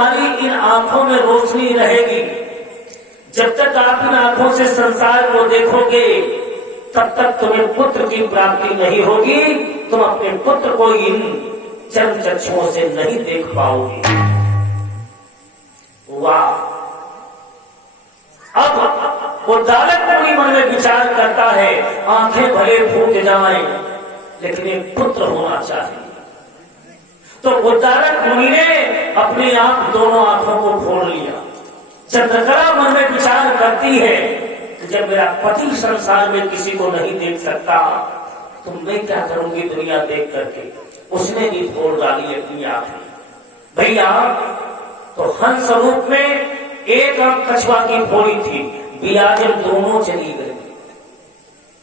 तुम्हारी इन आंखों में रोशनी रहेगी, जब तक आप इन आंखों से संसार को देखोगे तब तक तुम्हें पुत्र की प्राप्ति नहीं होगी। तुम अपने पुत्र को इन चर्म चक्षुओं से नहीं देख पाओगे। वाह! अब उद्दालक मुनि मन में विचार करता है, आंखें भले फूट जाएं लेकिन एक पुत्र होना चाहिए। तो उद्दालक मुनि ने अपनी आंख, दोनों आंखों को खोल लिया। चंद्रकला मन में विचार करती है कि जब मेरा पति संसार में किसी को नहीं देख सकता तो मैं क्या करूंगी दुनिया देख करके। उसने भी खोल डाली अपनी आंखें। भैया, तो हंस रूप में एक आंख कछुआ की फोड़ी थी, बियाजल दोनों चली गई।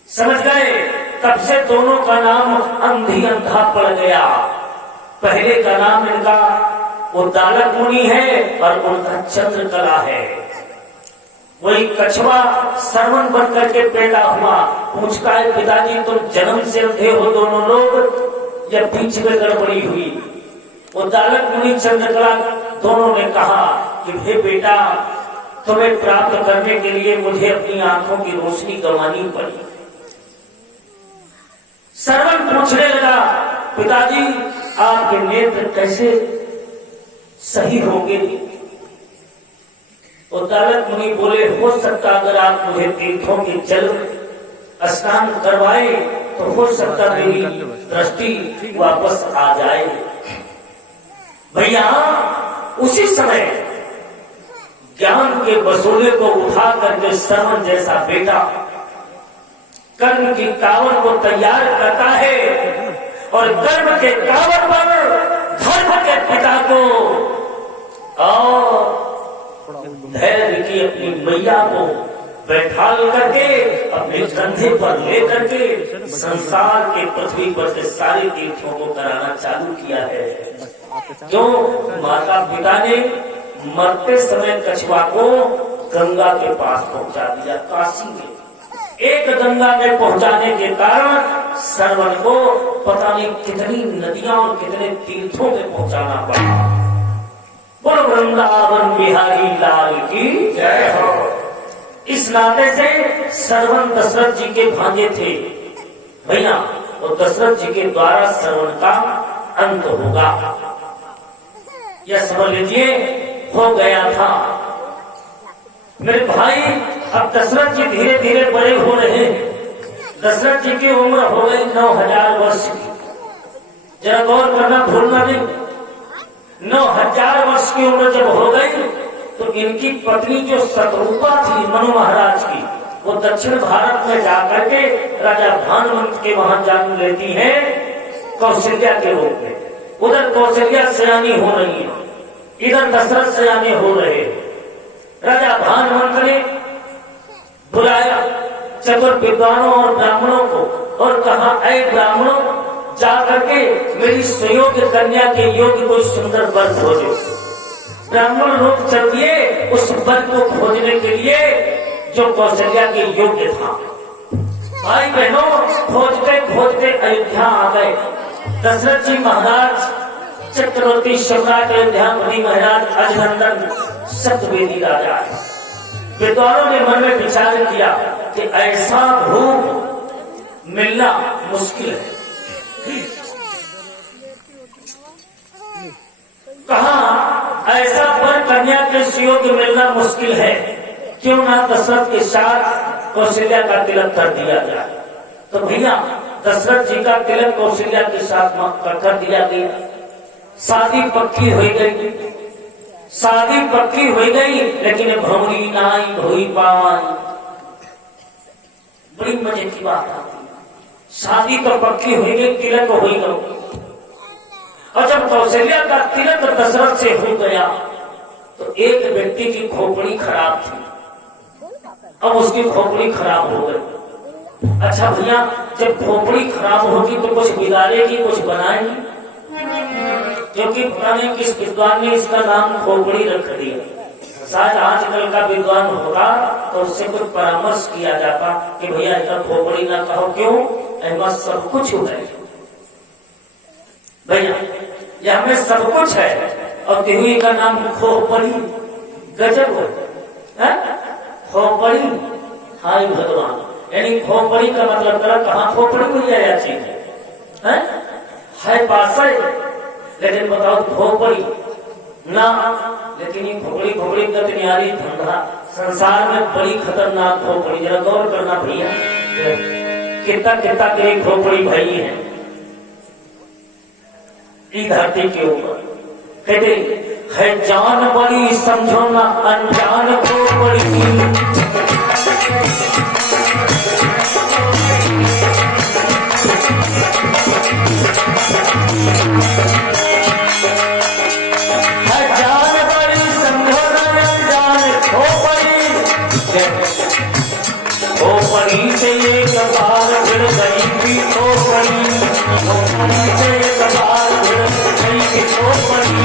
समझ गए? तब से दोनों का नाम अंधी अंधा पड़ गया। पहले का नाम इनका उद्दालक मुनि है और उनका चंद्रकला है। वही कछुआ श्रवण बन करके पैदा हुआ। पूछता है, पिताजी तुम जन्म से अंधे हो दोनों लोग या बीच में गड़बड़ी हुई? उद्दालक मुनि चंद्रकला दोनों ने कहा कि हे बेटा, तुम्हें प्राप्त करने के लिए मुझे अपनी आंखों की रोशनी गंवानी पड़ी। श्रवण पूछने लगा, पिताजी आपके नेत्र कैसे सही होंगे? उद्दालक मुनि बोले, हो सकता अगर आप मुझे तीर्थों के जल स्नान करवाए तो हो सकता मेरी दृष्टि वापस आ जाए। भैया, उसी समय ज्ञान के वसूले को उठा करके श्रवण जैसा बेटा कर्म की कावड़ को तैयार करता है और कर्म के कावड़ पर धर्म के पिता को और धैर्य की अपनी मैया को बैठाल करके अपने कंधे पर लेकर के संसार के पृथ्वी पर से सारे तीर्थों को कराना चालू किया है। क्यों? माता पिता ने मरते समय कछुआ को गंगा के पास पहुंचा दिया, काशी में। एक गंगा में पहुंचाने के कारण श्रवण को पता नहीं कितनी नदियां और कितने तीर्थों में पहुंचाना पड़ा। बोलो वृंदावन बिहारी लाल की जय हो। इस नाते से श्रवण दशरथ जी के भांजे थे। भैया, तो दशरथ जी के द्वारा श्रवण का अंत होगा, यह समझ लीजिए हो गया था। मेरे भाई, अब दशरथ जी धीरे धीरे बड़े हो रहे हैं। दशरथ जी की उम्र हो गई 9000 वर्ष की। जरा गौर करना, भूलना नहीं। 9000 वर्ष की उम्र जब हो गई तो इनकी पत्नी जो शतरूपा थी मनु महाराज की, वो दक्षिण भारत में जाकर के राजा भानुमंत के वहां जन्म लेती है कौशल्या के रूप में। उधर कौशल्या सयानी हो रही है, इधर दशरथ सयाने हो रहे। राजा भानुमंत ने बुलाया चतुर विद्वानों और ब्राह्मणों को और कहा, ऐ ब्राह्मणों, जाकर के मेरी सुयोग्य कन्या के योग्य कोई सुंदर वर खोजो। ब्राह्मण लोग चल दिए उस वर को खोजने के लिए जो कौशल्या के योग्य था। भाई बहनों, खोजते खोजते अयोध्या आ गए। दशरथ जी महाराज, चक्रवर्ती सम्राट अयोध्यापति महाराज अजनंदन सत्यवेदी राजा है। विद्वानों ने मन में विचार किया कि ऐसा भूप मिलना मुश्किल है। कहा ऐसा पर कन्या के सुयोग्य मिलना मुश्किल है, क्यों ना दशरथ के साथ कौशल्या का तिलक कर दिया जाए। तो भैया, दशरथ जी का तिलक कौशल्या के साथ कर दिया गया। शादी पक्की हो गई, शादी पक्की हो गई, लेकिन भौरी नाई भोई पावाई। बड़ी मजे की बात आती है। शादी तो पक्की हो गई, तिलक हो गई। और जब कौशल्या का तिलक दशरथ से हो गया तो एक व्यक्ति की खोपड़ी खराब थी। अब उसकी खोपड़ी खराब हो गई। अच्छा भैया, जब खोपड़ी खराब होगी तो कुछ बिगाड़ेगी, कुछ बनाएगी, क्योंकि पता नहीं किस विद्वान ने इसका नाम खोपड़ी रख दिया। शायद आजकल का विद्वान होगा तो उससे कुछ परामर्श किया जाता कि भैया इतना खोपड़ी ना कहो, क्यों? ऐसा सब कुछ है भैया, यह हमें सब कुछ है, और देवी का नाम खोपड़ी, गजब हो खोपड़ी। हाय भगवान, यानी खोपड़ी का मतलब करा कहाँ खोपड़ी को आया चीज है पास है, लेकिन बताओ खोपड़ी ना, लेकिन ये खोपड़ी खोपड़ी गतनियारी धंधा संसार में बड़ी खतरनाक खोपड़ी। जरा गौर करना भैया, कितना कितना तेरी खोपड़ी भाई है इस धरती के ऊपर। कहते है जान बड़ी समझो ना अनजान खोपड़ी, खोपड़ी से एक बार भिड़ गई थी खोपड़ी, खोपड़ी से एक बार भिड़ गई थी खोपड़ी।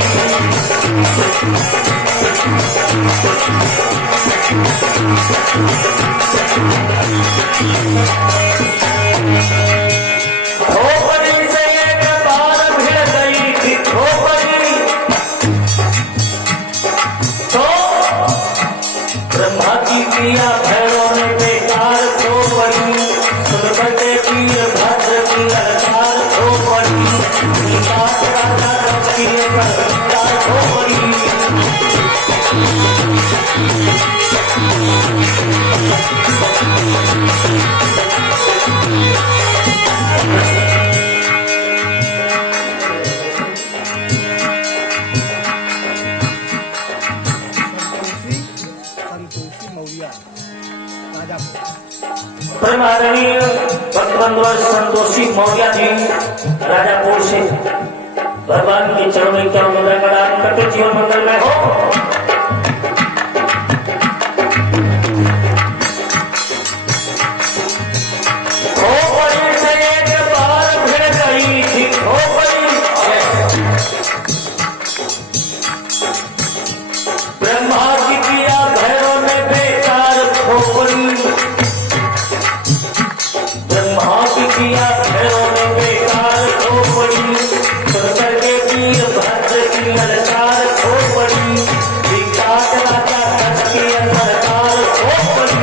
खोपड़ी से एक बार भिड़ गई थी खोपड़ी, तो ब्रह्मा की क्रिया भैरव ने बेकार खोपड़ी, सुनते पीर भद्र की ललकार खोपड़ी, राजा दक्ष की ललकार खोपड़ी। परमादरणीय भक्तबंधु संतोषी मौर्य जी राजापुर से भगवान के चरणों में क्या मुद्रा प्रदान करते जीवन मंगल में हो। खोपड़ी से एक बार भिड़ गई थी खोपड़ी, ब्रह्मा की क्रिया भैरव ने बेकार खोपड़ी, ब्रह्मा की क्रिया भैरव ने बेकार खोपड़ी, सुनकर के पीर भद्र की ललकार खोपड़ी, विकास राजा दक्ष की ललकार खोपड़ी।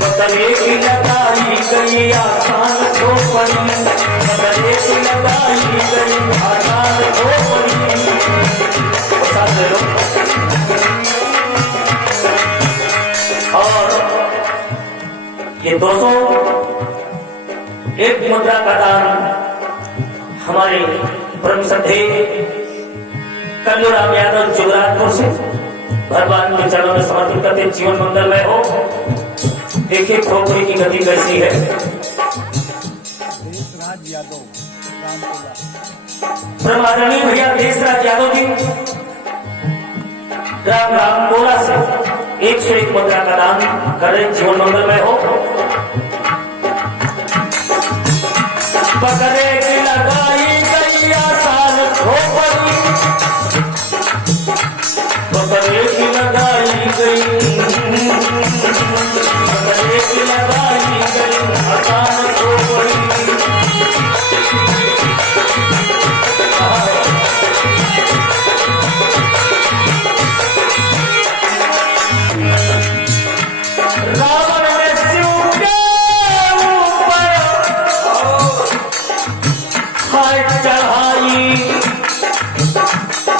बदले की लगाई गई आसान खोपड़ी, बदले की लगाई गई आसान खोपड़ी। और ये 200 एक मुद्रा का दान हमारे परम श्रद्धे कल्लूराम यादव जुगराजपुर से भगवान के चरणों में समर्पित करते जीवन मंगलमय हो। देखिए खोपड़ी की गति कैसी है। देशराज यादव, परमादरणीय भैया देशराज यादव जी ग्राम रामकोला से 101 मुद्रा का दान कर रहे जीवन मंगलमय हो। पकड़े की लगाई गई आसान खोपड़ी, पकड़े की लगाई गई, पकड़े की लगाई गई आसान खोपड़ी। रावण ने शिव के ऊपर हाथ चढ़ाई,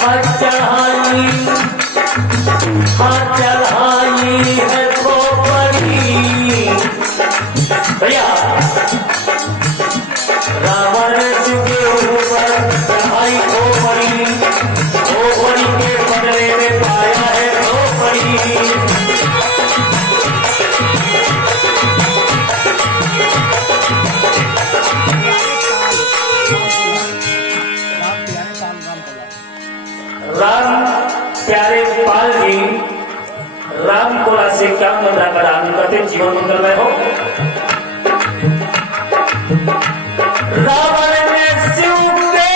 हाथ चढ़ाई, हाथ चढ़ाई है खोपड़ी। भैया रावण ने शिव के ऊपर चढ़ाई खोपड़ी, खोपड़ी के बदले में पाया है खोपड़ी। राम प्यारे पाल जी रामकोला से क्या मुद्रा प्रदान करते जीवन मंगलमय हो। रावण ने शिव के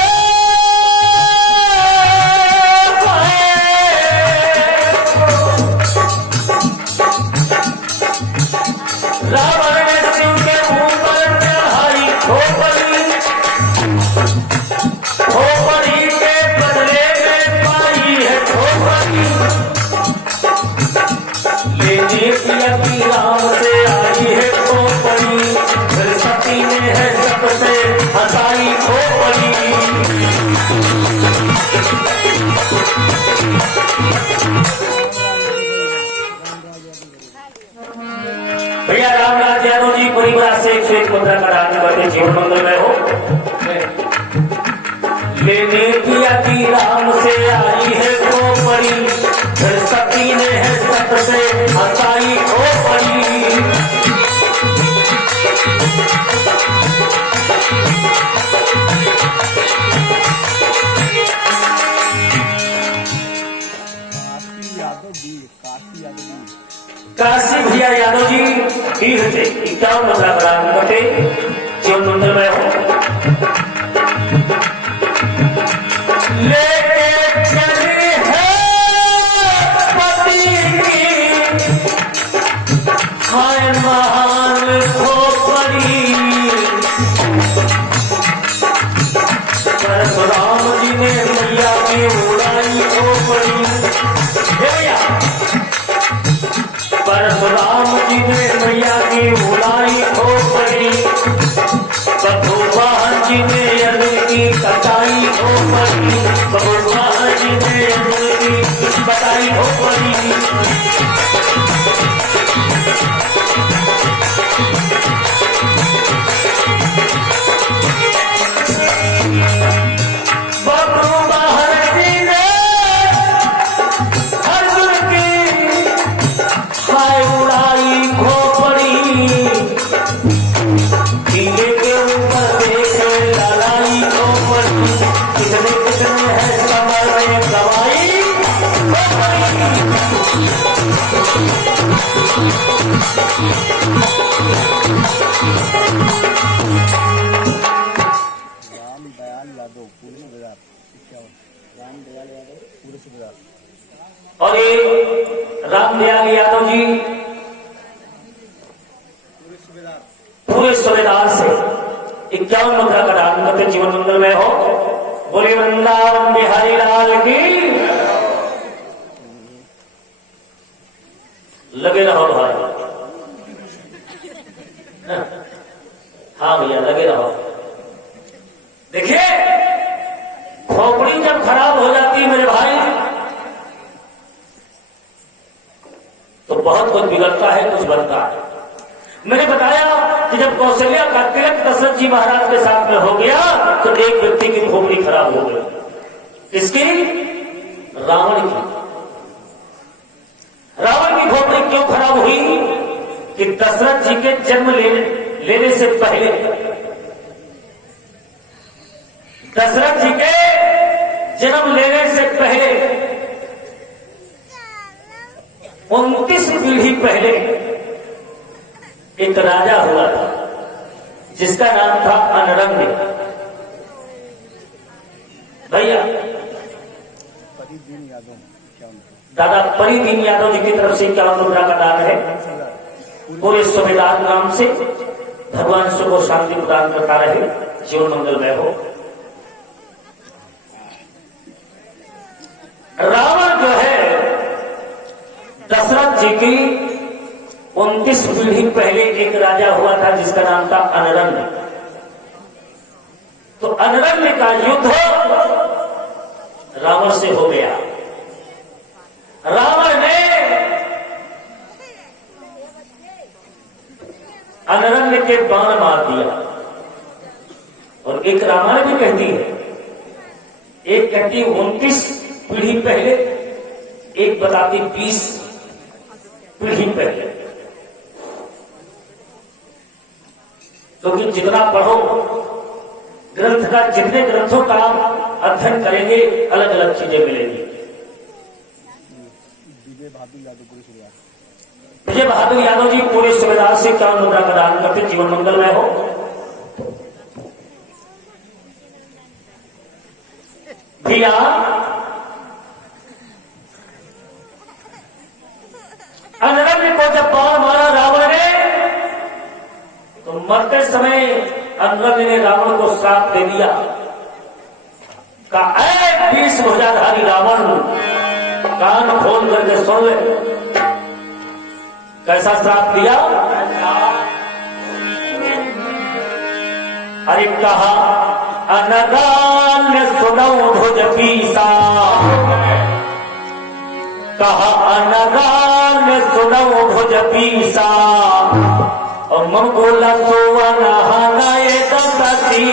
परिवार से 101 मुद्रा का दान करके जीवन मंगलमय हो। लेने की आदि राम से आई है खोपड़ी, फिर सती ने है सत से हटाई खोपड़ी। काशी भैया यादव जी वीर थे, 51 मुद्रा प्रदान करते जीवन मंगलमय हो। लेके चली है पति की हाय महान खोपड़ी, परशुराम जी ने मैया की उड़ाई खोपड़ी। परशुराम जी ने मैया की उड़ाई खोपड़ी, बभूवाहन जी ने अर्जुन की कटाई खोपड़ी, बभूवाहन जी ने अर्जुन की कटाई खोपड़ी। और ये रामदयाल यादव जी पूरे सूबेदार से 51 मुद्रा का दान करते जीवन मंगलमय हो। बोले वृंदावन बिहारी लाल की। लगे रहो भाई, हाँ भैया लगे रहो। देखिए खोपड़ी जब खराब हो जाती है मेरे भाई तो बहुत कुछ बिगड़ता है, कुछ बनता है। मैंने बताया कि जब कौशल्या का तिलक दशरथ जी महाराज के साथ में हो गया तो एक व्यक्ति की खोपड़ी खराब हो गई। किसकी? रावण की। रावण की खोपड़ी क्यों खराब हुई? कि दशरथ जी के जन्म लेने से पहले, दशरथ जी के जन्म लेने से पहले 29 पीढ़ी पहले एक राजा हुआ था जिसका नाम था अनरंग। भैया दादा परिदीन यादव जी की तरफ से 51 मुद्रा का दान है। पूरे सूबेदार नाम से भगवान सुख शांति प्रदान करता रहे, जीवन मंगलमय हो। रावण जो है दशरथ जी की 29 पीढ़ी पहले एक राजा हुआ था जिसका नाम था अनरंग। तो अनरंग का युद्ध रावण से हो गया। रावण ने अनरंग के बाण मार दिया। और एक रामायण भी कहती है, एक कहती 29 पीढ़ी पहले, एक बताती 20 पीढ़ी पहले। क्योंकि जितना पढ़ो ग्रंथ का, जितने ग्रंथों का आप अध्ययन करेंगे अलग अलग चीजें मिलेंगी। विजय बहादुर यादव जी पूरे सूबेदार से 51 मुद्रा का दान करते जीवन मंगलमय हो। भैया अनरंग को जब बाण मारा रावण ने तो मरते समय अनरंग ने रावण को श्राप दे दिया। कहा ऐ 20 भुजाधारी रावण, कान खोल करके सुन ले। कैसा श्राप दिया? अरे कहा अनगाल ने सुनौ भुज पीसा, कहा अनगाल ने सुनौ भुज पीसा, और मम बोला सोवा नहाना ये दसती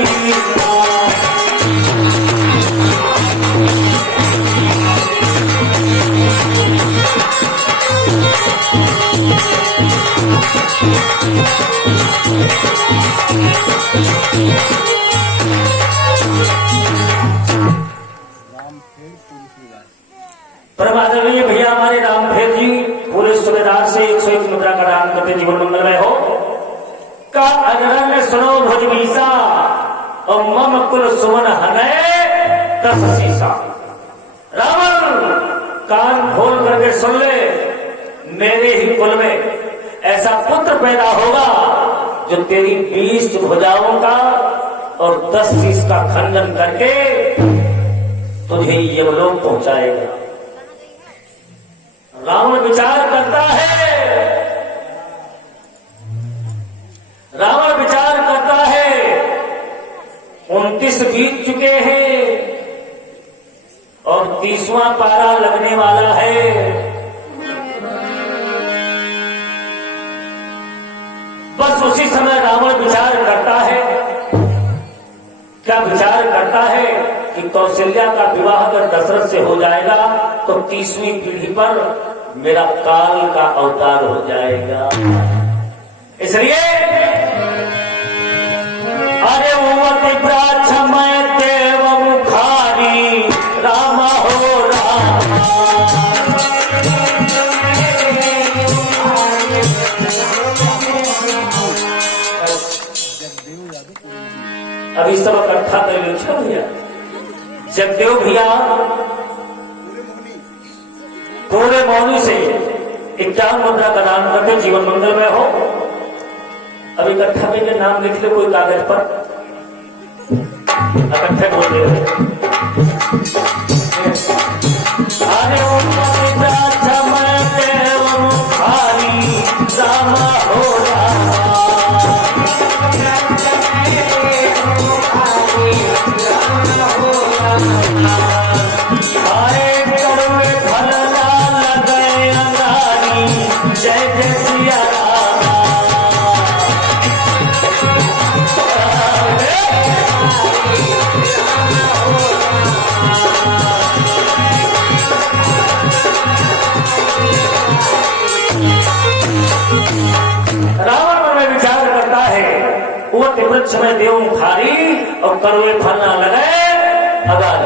परमादरणीय भैया हमारे रामभेद जी पूरे सुबेदार से 101 मुद्रा का दान करते जीवन मंगलमय हो का अनरंग सुनो भुजमीसा और मम कुल सुमन हनय दस सीसा। रावण कान खोल करके सुन ले, मेरे ही कुल में ऐसा पुत्र पैदा होगा जो तेरी 20 भुजाओं का और 10 शीश का खंडन करके तुझे यमलोक पहुंचाएगा। रावण विचार करता है, रावण विचार करता है 29 बीत चुके हैं और 30वां पारा लगने वाला है। बस उसी समय रावण विचार करता है, क्या विचार करता है कि कौशल्या का विवाह अगर दशरथ से हो जाएगा तो 30वीं पीढ़ी पर मेरा काल का अवतार हो जाएगा। इसलिए अरे उमति प्राचमय देव मुखारी रामा हो रामा। अभी सब इकट्ठा कर लो भैया। जगदेव भैया पूरे मौनी से 51 मुद्रा का दान करके जीवन मंगलमय हो। अब इकट्ठा में नाम लिख ले कोई कागज पर, इकट्ठे बोल दे। अरे रामा हो वृक्ष में देव मुखारी और कड़वे फल ना लगे। अगर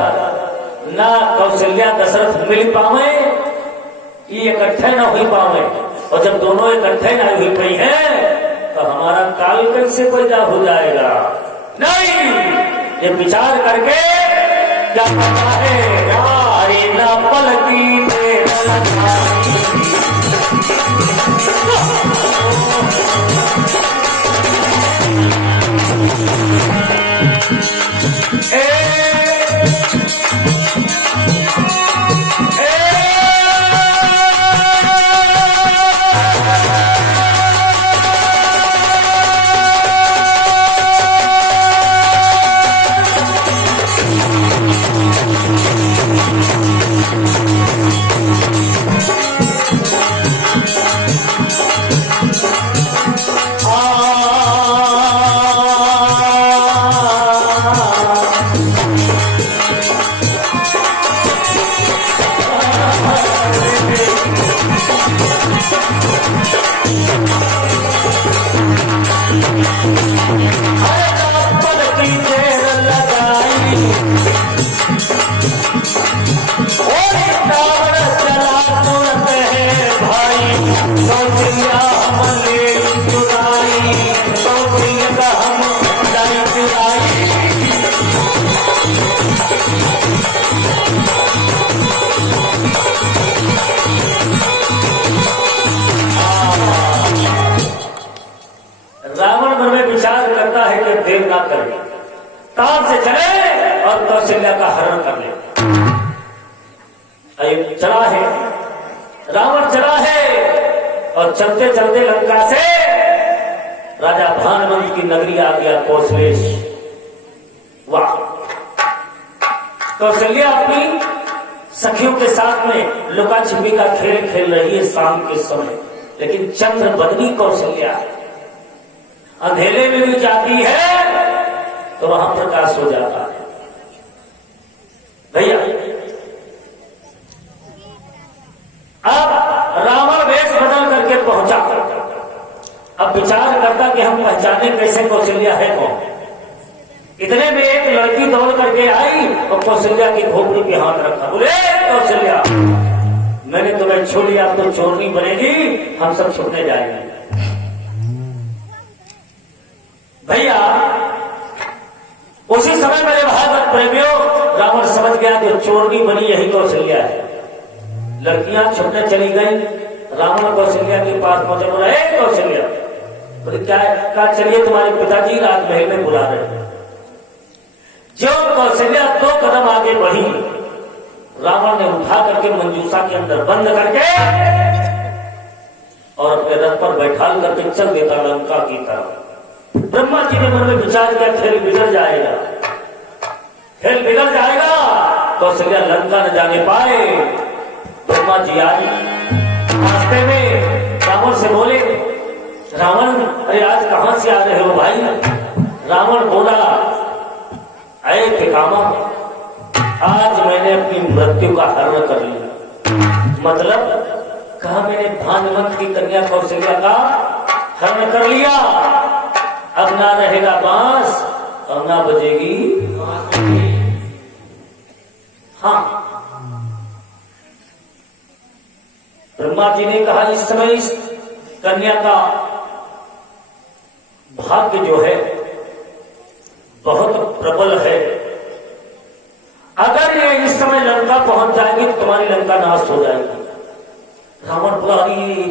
ना कौशल्या दशरथ मिल पावे, ये इकट्ठे ना हो पावे, और जब दोनों इकट्ठे ना हुई पाई है तो हमारा काल कैसे पैदा हो जाएगा। नहीं, ये विचार करके क्या करना है, अरे ना पलकी ताप से चले और कौशल्या का हरण कर ले। चला है रावण, चला है और चलते चलते लंका से राजा भानुमंत की नगरी आ गया कौशलेश। वाह, कौशल्या अपनी सखियों के साथ में लुका छिपी का खेल खेल रही है शाम के समय, लेकिन चंद्र बदनी कौशल्या अंधेरे में भी जाती है तो वहां प्रकाश हो जाता है। भैया अब रावण वेश बदल करके पहुंचा। अब विचार करता कि हम पहचाने कैसे कौशल्या है कौन। इतने में एक लड़की दौड़ करके आई और कौशल्या की खोपड़ी पे हाथ रखा। बोले कौशल्या, मैंने तुम्हें छू लिया, तो चोरनी बनेगी, हम सब छुपने जाएंगे। भैया उसी समय मेरे भागवत प्रेमियों, रावण समझ गया जो चोरनी बनी यही कौशल्या है। लड़कियां छुपने चली गई। रावण कौशल्या के पास पहुंचे। बोला कौशल्या, बोले क्या है? कहा चलिए तुम्हारे पिताजी राजमहल में बुला रहे हैं। जो कौशल्या 2 कदम आगे बढ़ी, रावण ने उठा करके मंजूषा के अंदर बंद करके और अपने रथ पर बैठाल करके चल देता लंका की तरफ। ब्रह्मा जी ने मन में विचार किया खेल बिगड़ जाएगा, खेल बिगड़ जाएगा, कौशल्या लंका न जाने पाए। ब्रह्मा जी आए रास्ते में, रावण से बोले रावण, अरे आज कहां से आ रहे हो भाई? रावण बोला, अरे पितामह, आज मैंने अपनी मृत्यु का हरण कर लिया। मतलब कहा मैंने भानुमंत की कन्या कौशल्या का हरण कर लिया। अब ना रहेगा बांस और ना बजेगी। हाँ, ब्रह्मा जी ने कहा इस समय इस कन्या का भाग्य जो है बहुत प्रबल है। अगर ये इस समय लंका पहुंच जाएगी तो तुम्हारी लंका नाश हो जाएगी। रावण बोला,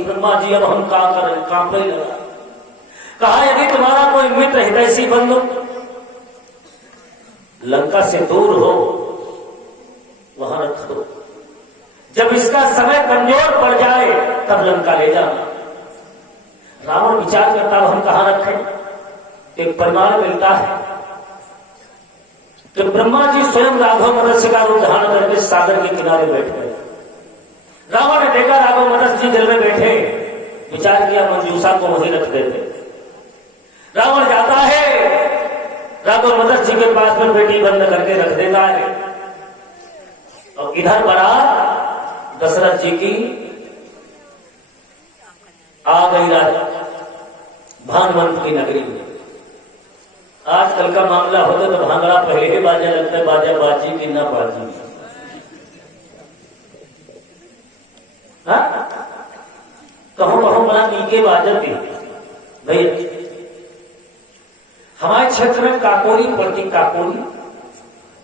ब्रह्मा जी अब हम क्या करें? कांपने लगा। कहा यदि तुम्हारा कोई मित्र हितैषी बंधु लंका से दूर हो, वहां रख दो। जब इसका समय कमजोर पड़ जाए तब लंका ले जाना। रावण विचार करता हम कहां रखें? एक प्रमाण मिलता है कि ब्रह्मा जी स्वयं राघव मत्स्य का रूप धारण करके सागर के किनारे बैठ गए। रावण ने देखा राघव मत्स्य जी जल में बैठे, विचार किया मंजूषा को वहीं रख देते। रावण जाता है, राघव मत्स्य जी के पास में बेटी बंद करके रख देता है। और इधर बारात दशरथ जी की आ गई राजा भानुमंत की नगरी में। आजकल का मामला होता तो भांगड़ा पहले ही बाजा लगता है, बाजा बाजी की ना बाजी। कहो कहो बड़ा नीके बाजा थी भैया। हमारे क्षेत्र में काकोरी पड़ती।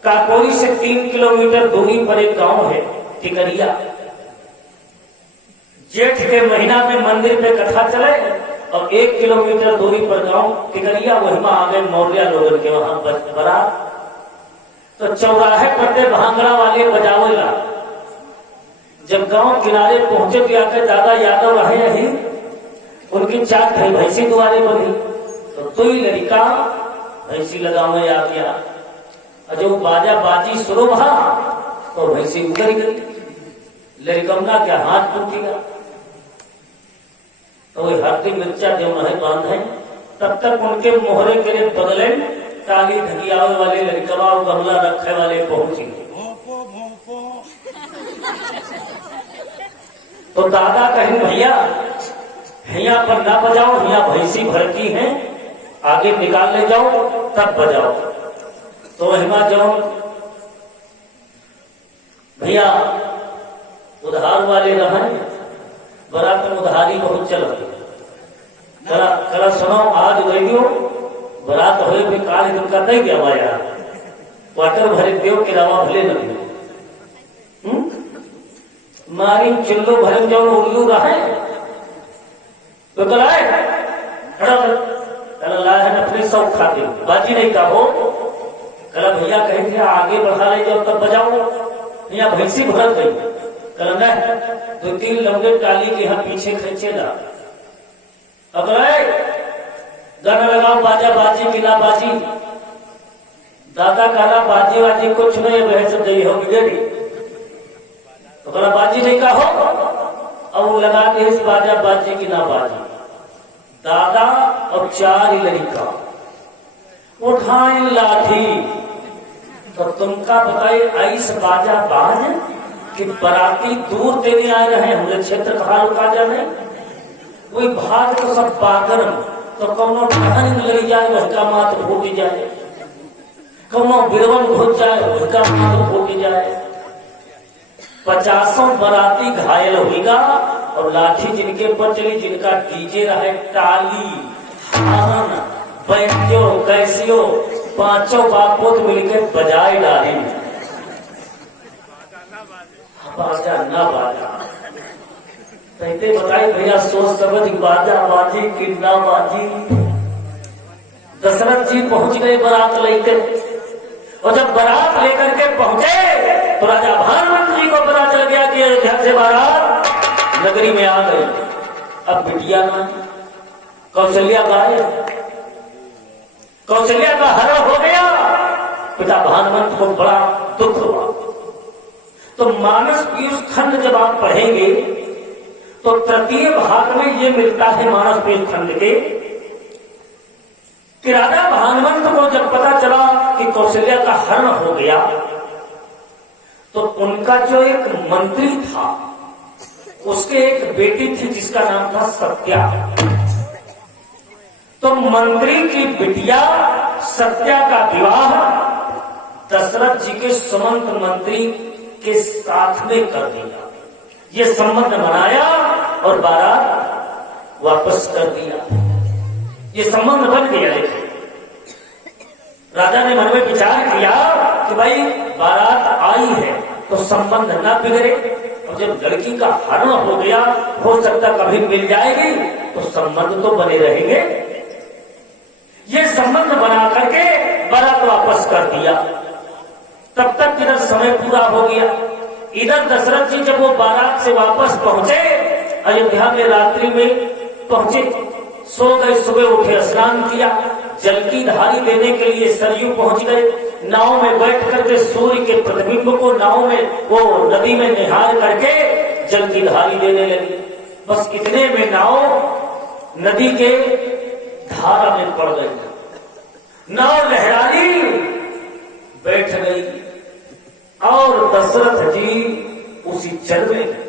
काकोरी से 3 किलोमीटर दूरी पर एक गांव है टिकरिया। जेठ के महीना में मंदिर पे कथा चले और 1 किलोमीटर दूरी पर गांव टिकरिया, वही में आ गए मौर्य लोगों के वहां बारात। तो चौराहे पर भांगड़ा वाले बजावेला। जब गांव किनारे पहुंचे तो आकर दादा यादव रहे हैं, उनकी 4 भैंसी दुआरे बनी। तो तू ही लड़का भैंसी लगावे आ गया। और जब बाजा बाजी शुरू हुआ तो भैंसी उतर गई। लड़कमना के हाथ टूट गया। तो वही हल्दी मिर्चा जो नहीं बांधे तब तक उनके मोहरे के लिए बगले काली धगियावे वाले लड़कवा और गमला रखे वाले पहुंची। तो दादा कहें भैया यहाँ पर ना बजाओ, यहाँ भैंसी भड़की है, आगे निकाल ले जाओ तब बजाओ। तो हिमा जाओ भैया उधार वाले रहे, बरात में उधारी बहुत चल रही। कल सुनो आज गई बरात हो काल तुमका नहीं गया माया वाटर भरे देव के रवा भले न मारी चिल्लो भरे जो उल्लू रहे तो लाए अपने शौक खाते बाजी नहीं का हो। कल भैया कहे थे आगे बढ़ा ले जाओ तब बजाओ, यहाँ भैंसी भरत गई। कल 2-3 लंबे टाली के यहाँ पीछे खींचेगा। अब गाना लगाओ बाजा बाजी की ना बाजी। दादा कहना बाजी वाजी कुछ नहीं, वह सब गई हो बिगड़ी। तो कहना बाजी नहीं का हो और लगा के इस बाजा बाजी की ना बाजी। दादा और 4 लड़का उठाए लाठी। तो तुमका बताए ऐस बाजा बाज कि बराती दूर देने आ रहे हैं, हमरे क्षेत्र का हाल काजा नहीं। कोई भाग तो सब पागल, तो कौनो ठहन लग जाए उसका मात फूट जाए, कौनो बिरवन घुस जाए उसका मात फूट जाए। 50 बराती घायल होगा और लाठी जिनके पर चली, जिनका डीजे रहे टाली हारन बैंजो कैसियो 5 बापोत मिलकर बजाए डाली। बाजा ना बाजा कहते बताए भैया, सोच समझ बाजा बाजी कि ना बाजी। दशरथ जी पहुंच गए बारात लेकर, और जब बारात लेकर के पहुंचे तो राजा भानुमंत जी को पता चल गया कि अयोध्या से बारात नगरी में आ गई। अब बिटिया ना कौशल्या गाय, कौशल्या का हरण हो गया। पिता भानुमंत को बड़ा दुख हुआ। तो मानस पीयूष खंड जब आप पढ़ेंगे तो तृतीय भाग में ये मिलता है मानस पीयूष खंड के, कि राजा भानुमंत को जब पता चला कि कौशल्या का हरण हो गया, तो उनका जो एक मंत्री था उसके एक बेटी थी जिसका नाम था सत्या। तो मंत्री की बिटिया सत्या का विवाह दशरथ जी के सुमंत मंत्री के साथ में कर दिया। ये संबंध बनाया और बारात वापस कर दिया। ये संबंध बन गया। राजा ने मन में विचार किया कि भाई बारात आई है तो संबंध ना बिगड़े, और जब लड़की का हरण हो गया हो सकता कभी मिल जाएगी तो संबंध तो बने रहेंगे। ये संबंध बना करके बारात वापस कर दिया। तब तक इधर समय पूरा हो गया। इधर दशरथ जी जब वो बारात से वापस पहुंचे, अयोध्या में रात्रि में पहुंचे, सो गए। सुबह उठे, स्नान किया, जल की धारी देने के लिए सरयू पहुंच गए। नाव में बैठ करके सूर्य के प्रतिबिंब को नाव में वो नदी में निहार करके जल की धारी देने लगी। बस इतने में नाव नदी के धारा में पड़ गई। नाव लहराई, बैठ गई और दशरथ जी उसी जल में